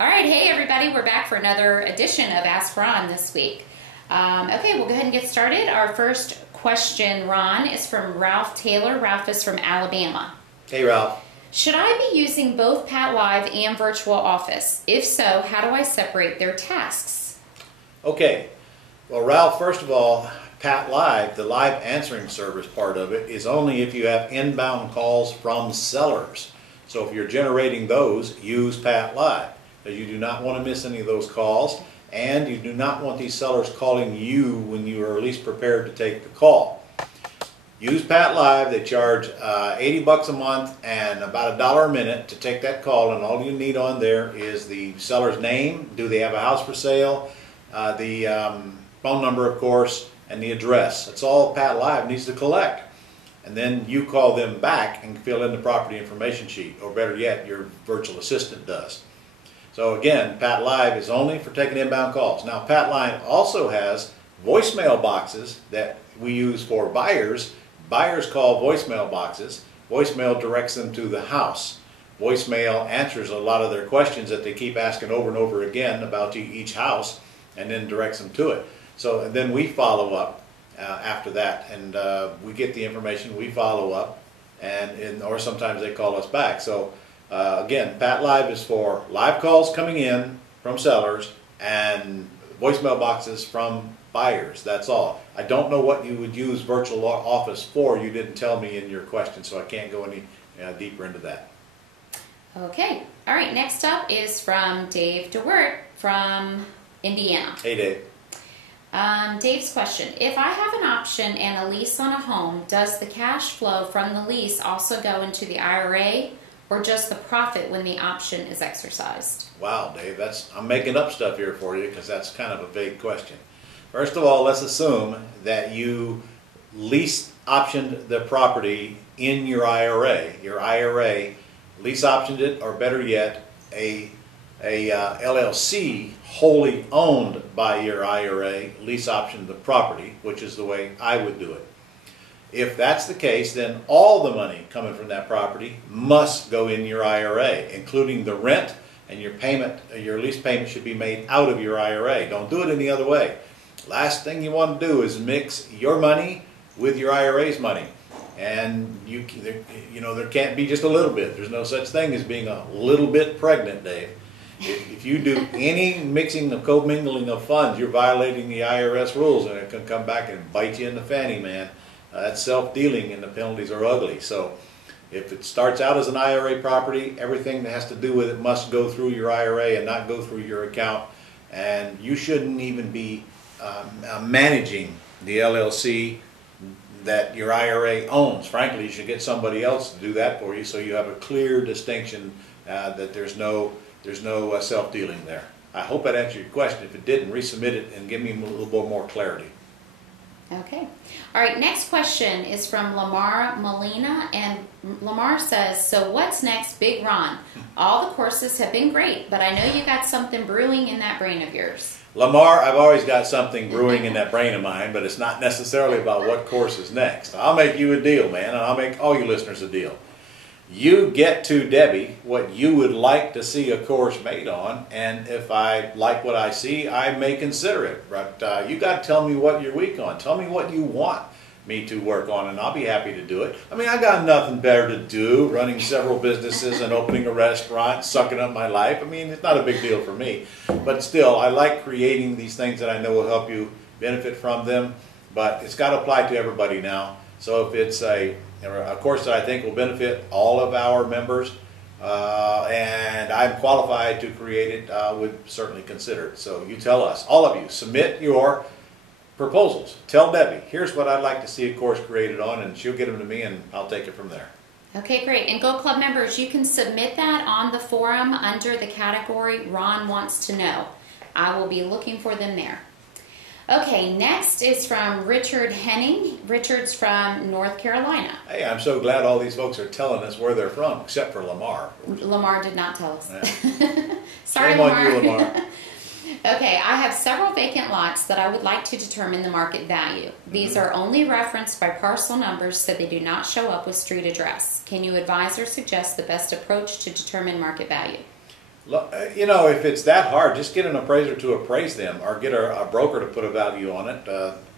All right, hey everybody, we're back for another edition of Ask Ron this week. Okay, we'll go ahead and get started. Our first question, Ron, is from Ralph Taylor. Ralph is from Alabama. Hey, Ralph. Should I be using both PATLive and Virtual Office? If so, how do I separate their tasks? Okay. Well, Ralph, first of all, PATLive, the live answering service part of it, is only if you have inbound calls from sellers. So if you're generating those, use PATLive. Because you do not want to miss any of those calls, and you do not want these sellers calling you when you are at least prepared to take the call. Use PATLive. They charge 80 bucks a month and about $1 a minute to take that call, and all you need on there is the seller's name, do they have a house for sale, the phone number, of course, and the address. That's all PATLive needs to collect. And then you call them back and fill in the property information sheet, or better yet, your virtual assistant does. So again, PATLive is only for taking inbound calls. Now, PATLive also has voicemail boxes that we use for buyers. Buyers call voicemail boxes. Voicemail directs them to the house. Voicemail answers a lot of their questions that they keep asking over and over again about each house, and then directs them to it. So and then we follow up after that, and we get the information, we follow up, or sometimes they call us back. So again, PATLive is for live calls coming in from sellers and voicemail boxes from buyers. That's all. I don't know what you would use Virtual Office for. You didn't tell me in your question, so I can't go any deeper into that. Okay. All right. Next up is from Dave DeWert from Indiana. Hey, Dave. Dave's question: if I have an option and a lease on a home, does the cash flow from the lease also go into the IRA, or just the profit when the option is exercised? Wow, Dave, I'm making up stuff here for you because that's kind of a vague question. First of all, let's assume that you lease optioned the property in your IRA. Your IRA lease optioned it, or better yet, a LLC wholly owned by your IRA lease optioned the property, which is the way I would do it. If that's the case, then all the money coming from that property must go in your IRA, including the rent, and your payment, your lease payment should be made out of your IRA. Don't do it any other way. Last thing you want to do is mix your money with your IRA's money. And there can't be just a little bit. There's no such thing as being a little bit pregnant, Dave. If you do any mixing of commingling of funds, you're violating the IRS rules, and it can come back and bite you in the fanny, man. That's self-dealing, and the penalties are ugly. So if it starts out as an IRA property, everything that has to do with it must go through your IRA and not go through your account. And you shouldn't even be managing the LLC that your IRA owns. Frankly, you should get somebody else to do that for you, so you have a clear distinction that there's no self-dealing there. I hope that answered your question. If it didn't, resubmit it and give me a little bit more clarity. Okay. All right, next question is from Lamar Molina, and Lamar says, so what's next, Big Ron? All the courses have been great, but I know you got something brewing in that brain of yours. Lamar, I've always got something brewing in that brain of mine, but it's not necessarily about what course is next. I'll make you a deal, man, and I'll make all you listeners a deal. You get to Debbie what you would like to see a course made on, and if I like what I see, I may consider it. But you got to tell me what you're weak on. Tell me what you want me to work on, and I'll be happy to do it. I mean, I got nothing better to do, running several businesses and opening a restaurant, sucking up my life. I mean, it's not a big deal for me. But still, I like creating these things that I know will help you benefit from them. But it's got to apply to everybody now. So if it's a course that I think will benefit all of our members, and I'm qualified to create it, I would certainly consider it. So you tell us, all of you, submit your proposals. Tell Debbie, here's what I'd like to see a course created on, and she'll get them to me, and I'll take it from there. Okay, great. And Go Club members, you can submit that on the forum under the category Ron Wants to Know. I will be looking for them there. Okay, next is from Richard Henning. Richard's from North Carolina. Hey, I'm so glad all these folks are telling us where they're from, except for Lamar. Lamar did not tell us. Yeah. Sorry, Shame Lamar. on you, Lamar. Okay, I have several vacant lots that I would like to determine the market value. These are only referenced by parcel numbers, so they do not show up with street address. Can you advise or suggest the best approach to determine market value? You know, if it's that hard, just get an appraiser to appraise them, or get a broker to put a value on it.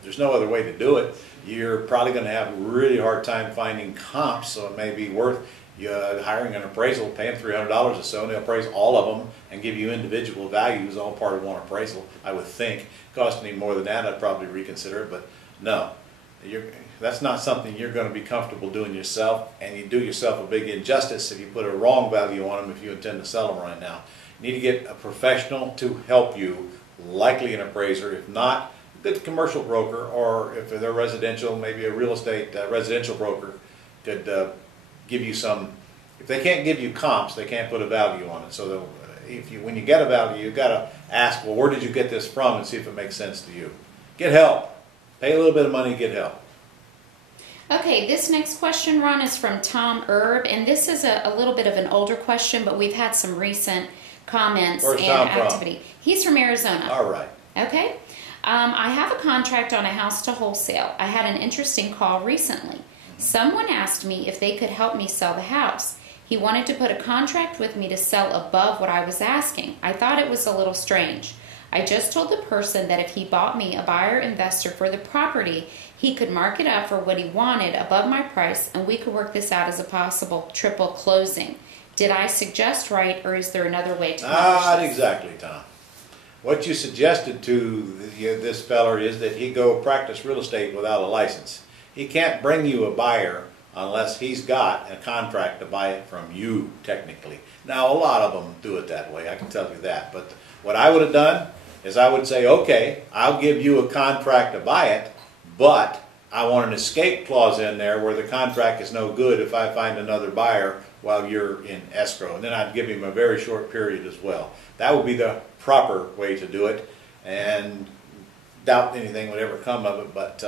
There's no other way to do it. You're probably going to have a really hard time finding comps, so it may be worth you hiring an appraisal, pay them $300 or so, and they'll appraise all of them and give you individual values, all part of one appraisal, I would think. Cost any more than that, I'd probably reconsider it, but no. That's not something you're going to be comfortable doing yourself, and you do yourself a big injustice if you put a wrong value on them if you intend to sell them right now. You need to get a professional to help you, likely an appraiser. If not, a good commercial broker, or if they're residential, maybe a real estate residential broker could give you some. If they can't give you comps, they can't put a value on it. So when you get a value, you've got to ask, well, where did you get this from, and see if it makes sense to you. Get help. Pay a little bit of money, get help. Okay, this next question, Ron, is from Tom Erb, and this is a little bit of an older question, but we've had some recent comments Where's and Tom activity. From? He's from Arizona. All right. Okay. I have a contract on a house to wholesale. I had an interesting call recently. Someone asked me if they could help me sell the house. He wanted to put a contract with me to sell above what I was asking. I thought it was a little strange. I just told the person that if he bought me a buyer investor for the property, he could mark it up for what he wanted above my price, and we could work this out as a possible triple closing. Did I suggest right, or is there another way to Not exactly, Tom. What you suggested to this feller is that he go practice real estate without a license. He can't bring you a buyer unless he's got a contract to buy it from you, technically. Now, a lot of them do it that way, I can tell you that. But what I would have done is I would say, okay, I'll give you a contract to buy it, but I want an escape clause in there where the contract is no good if I find another buyer while you're in escrow. And then I'd give him a very short period as well. That would be the proper way to do it, and doubt anything would ever come of it, but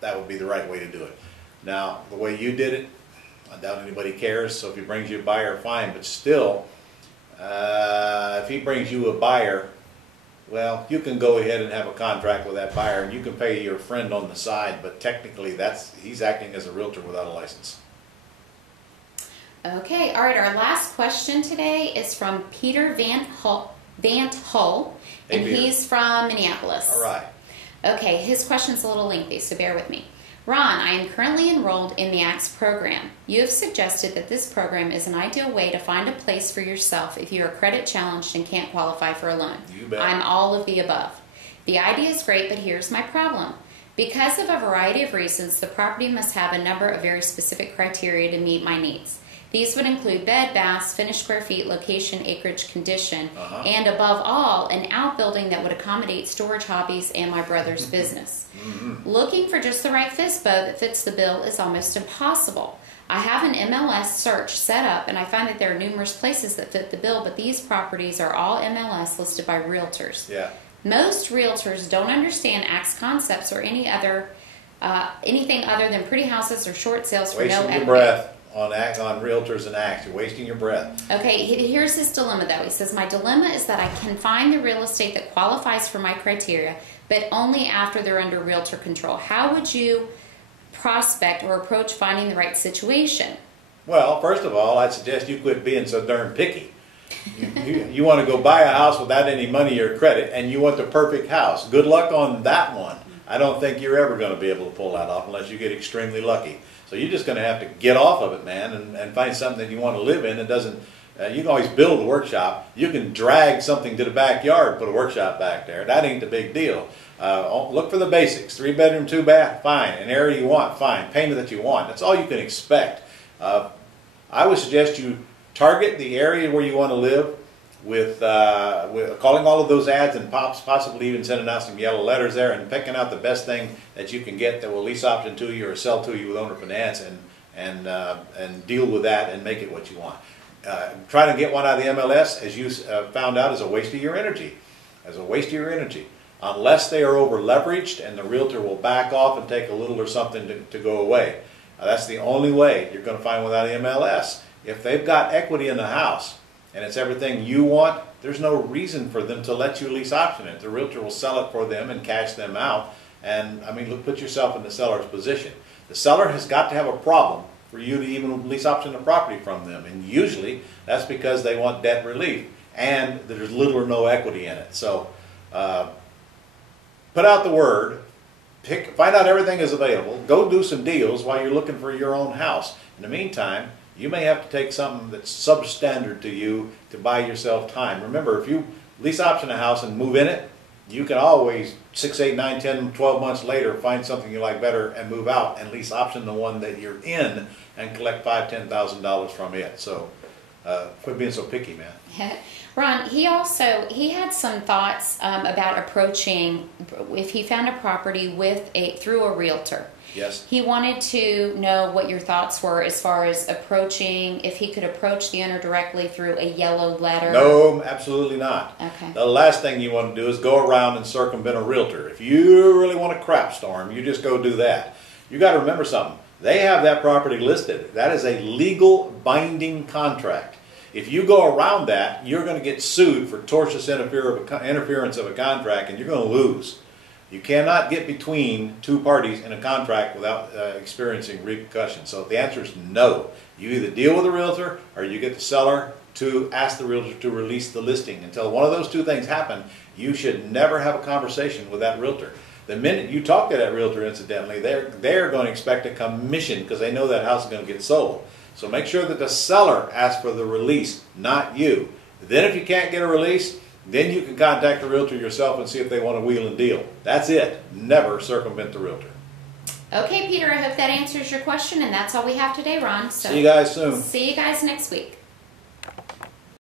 that would be the right way to do it. Now, the way you did it, I doubt anybody cares, so if he brings you a buyer, fine, but still, if he brings you a buyer, well, you can go ahead and have a contract with that buyer, and you can pay your friend on the side, but technically he's acting as a realtor without a license. Okay, all right, our last question today is from Peter Van Hull, and Hey, he's from Minneapolis. All right. Okay, his question's a little lengthy, so bear with me. Ron, I am currently enrolled in the ACTS program. You have suggested that this program is an ideal way to find a place for yourself if you are credit challenged and can't qualify for a loan. You bet. I'm all of the above. The idea is great, but here's my problem. Because of a variety of reasons, the property must have a number of very specific criteria to meet my needs. These would include bed, baths, finished square feet, location, acreage, condition, and above all, an outbuilding that would accommodate storage hobbies and my brother's business. Looking for just the right FSBO that fits the bill is almost impossible. I have an MLS search set up, and I find that there are numerous places that fit the bill, but these properties are all MLS listed by realtors. Yeah. Most realtors don't understand ACTS concepts or anything other than pretty houses or short sales for no Wasting equity. your breath on realtors and ACTS. You're wasting your breath. Okay, here's his dilemma though. He says, my dilemma is that I can find the real estate that qualifies for my criteria, but only after they're under realtor control. How would you prospect or approach finding the right situation? Well, first of all, I'd suggest you quit being so darn picky. You want to go buy a house without any money or credit, and you want the perfect house. Good luck on that one. I don't think you're ever going to be able to pull that off unless you get extremely lucky. So you're just going to have to get off of it, man, and find something that you want to live in that doesn't. You can always build a workshop. You can drag something to the backyard, put a workshop back there. That ain't the big deal. Look for the basics. 3-bedroom, 2-bath, fine. An area you want, fine. Payment that you want. That's all you can expect. I would suggest you target the area where you want to live with calling all of those ads and possibly even sending out some yellow letters there and picking out the best thing that you can get that will lease option to you or sell to you with owner finance and deal with that and make it what you want. Trying to get one out of the MLS, as you found out, is a waste of your energy. Unless they are over leveraged and the realtor will back off and take a little or something to go away. That's the only way you're going to find without the MLS. If they've got equity in the house and it's everything you want, there's no reason for them to let you lease option it. The realtor will sell it for them and cash them out. And I mean, look, put yourself in the seller's position. The seller has got to have a problem for you to even lease option the property from them. And usually that's because they want debt relief and there's little or no equity in it. So put out the word, find out everything is available, go do some deals while you're looking for your own house. In the meantime, you may have to take something that's substandard to you to buy yourself time. Remember, if you lease option a house and move in it, you can always 6, 8, 9, 10, 12 months later find something you like better and move out and lease option the one that you're in and collect $5,000, $10,000 from it. So quit being so picky, man. Ron, he had some thoughts about approaching if he found a property through a realtor. Yes. He wanted to know what your thoughts were as far as approaching, if he could approach the owner directly through a yellow letter. No, absolutely not. Okay. The last thing you want to do is go around and circumvent a realtor. If you really want a crap storm, you just go do that. You got to remember something. They have that property listed. That is a legal binding contract. If you go around that, you're going to get sued for tortious interference of a contract, and you're going to lose. You cannot get between two parties in a contract without experiencing repercussions. So the answer is no. You either deal with a realtor or you get the seller to ask the realtor to release the listing. Until one of those two things happen, you should never have a conversation with that realtor. The minute you talk to that realtor, incidentally, they're going to expect a commission because they know that house is going to get sold. So make sure that the seller asks for the release, not you. Then if you can't get a release, then you can contact the realtor yourself and see if they want to wheel and deal. That's it. Never circumvent the realtor. Okay, Peter, I hope that answers your question, and that's all we have today, Ron. So see you guys soon. See you guys next week.